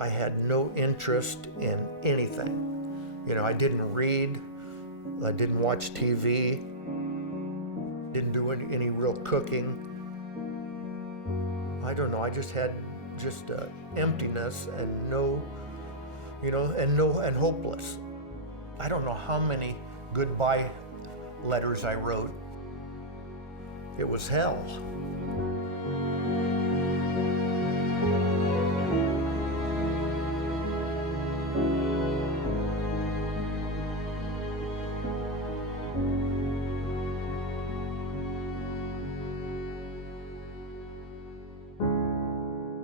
I had no interest in anything. I didn't read, I didn't watch TV, didn't do any real cooking. I don't know, I just had emptiness and and hopeless. I don't know how many goodbye letters I wrote. It was hell.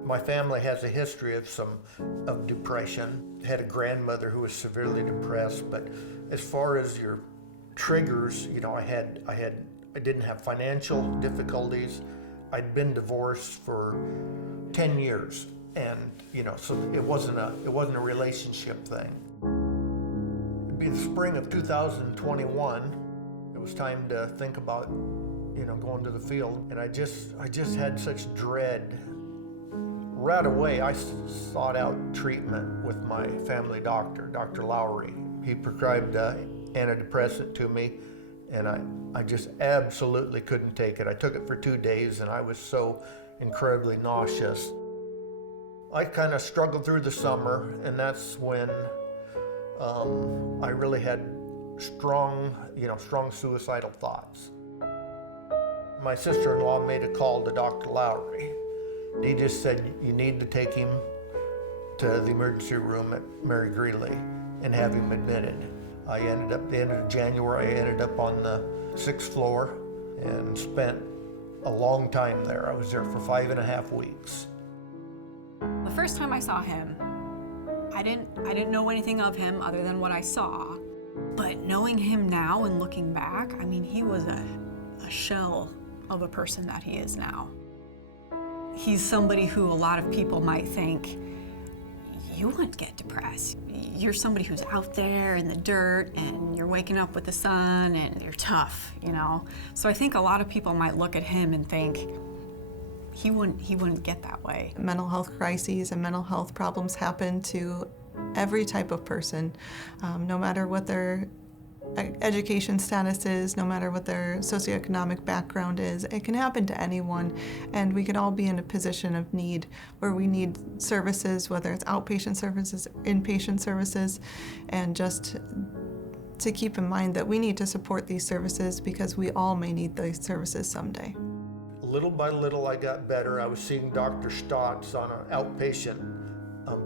My family has a history of depression. I had a grandmother who was severely depressed, but as far as your triggers, I didn't have financial difficulties. I'd been divorced for 10 years, and so it wasn't a relationship thing. It'd be the spring of 2021. It was time to think about going to the field, and I just had such dread. Right away, I sought out treatment with my family doctor, Dr. Lowry. He prescribed antidepressant to me, and I just absolutely couldn't take it. I took it for 2 days, and I was so incredibly nauseous. I kind of struggled through the summer, and that's when I really had strong suicidal thoughts. My sister-in-law made a call to Dr. Lowry. He just said, you need to take him to the emergency room at Mary Greeley and have him admitted. At the end of January, I ended up on the 6th floor and spent a long time there. I was there for 5.5 weeks. The first time I saw him, I didn't know anything of him other than what I saw. But knowing him now and looking back, he was a shell of a person that he is now. He's somebody who a lot of people might think, you wouldn't get depressed. You're somebody who's out there in the dirt and you're waking up with the sun and you're tough, So I think a lot of people might look at him and think, he wouldn't get that way. Mental health crises and mental health problems happen to every type of person, no matter what their education status is, no matter what their socioeconomic background is. It can happen to anyone, and we could all be in a position of need where we need services, whether it's outpatient services, inpatient services, and just to keep in mind that we need to support these services because we all may need these services someday. Little by little, I got better. I was seeing Dr. Stotts on an outpatient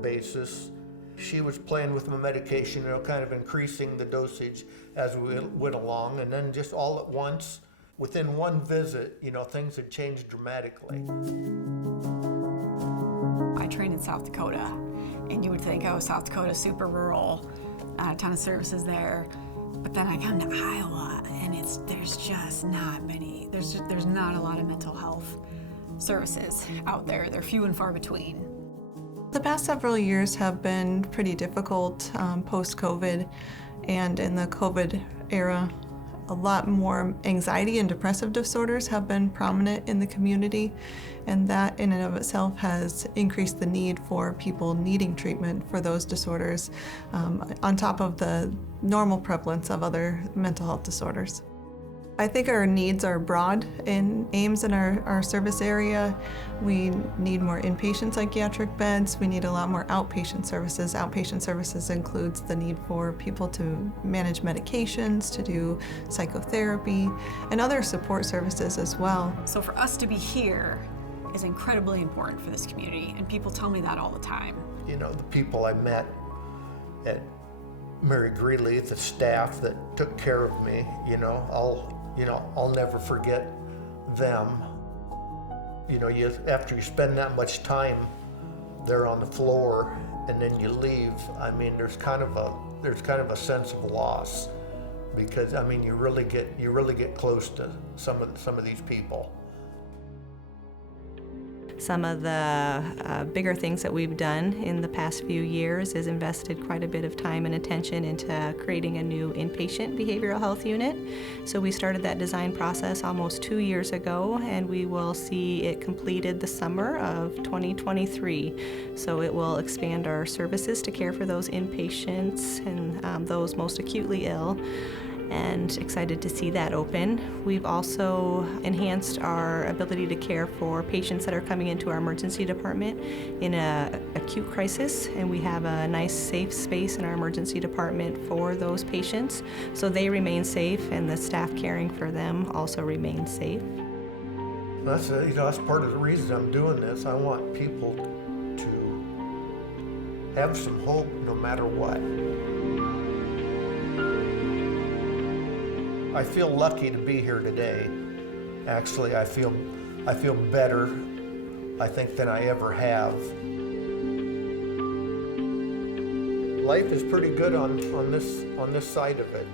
basis. She was playing with my medication, kind of increasing the dosage as we went along, and then just all at once, within one visit, things had changed dramatically. I trained in South Dakota, and you would think, South Dakota, super rural, a ton of services there. But then I come to Iowa, and there's just not many. There's not a lot of mental health services out there. They're few and far between. The past several years have been pretty difficult post-COVID, and in the COVID era, a lot more anxiety and depressive disorders have been prominent in the community, and that in and of itself has increased the need for people needing treatment for those disorders, on top of the normal prevalence of other mental health disorders. I think our needs are broad in Ames and our service area. We need more inpatient psychiatric beds. We need a lot more outpatient services. Outpatient services includes the need for people to manage medications, to do psychotherapy, and other support services as well. So for us to be here is incredibly important for this community, and people tell me that all the time. The people I met at Mary Greeley, the staff that took care of me, I'll never forget them. After you spend that much time there on the floor and then you leave, there's kind of a sense of loss, because you really get close to some of these people. Some of the bigger things that we've done in the past few years is invested quite a bit of time and attention into creating a new inpatient behavioral health unit. So we started that design process almost 2 years ago, and we will see it completed the summer of 2023. So it will expand our services to care for those inpatients and those most acutely ill, and excited to see that open. We've also enhanced our ability to care for patients that are coming into our emergency department in an acute crisis, and we have a nice safe space in our emergency department for those patients, so they remain safe and the staff caring for them also remain safe. That's part of the reason I'm doing this. I want people to have some hope no matter what. I feel lucky to be here today. Actually, I feel better, I think, than I ever have. Life is pretty good on this side of it.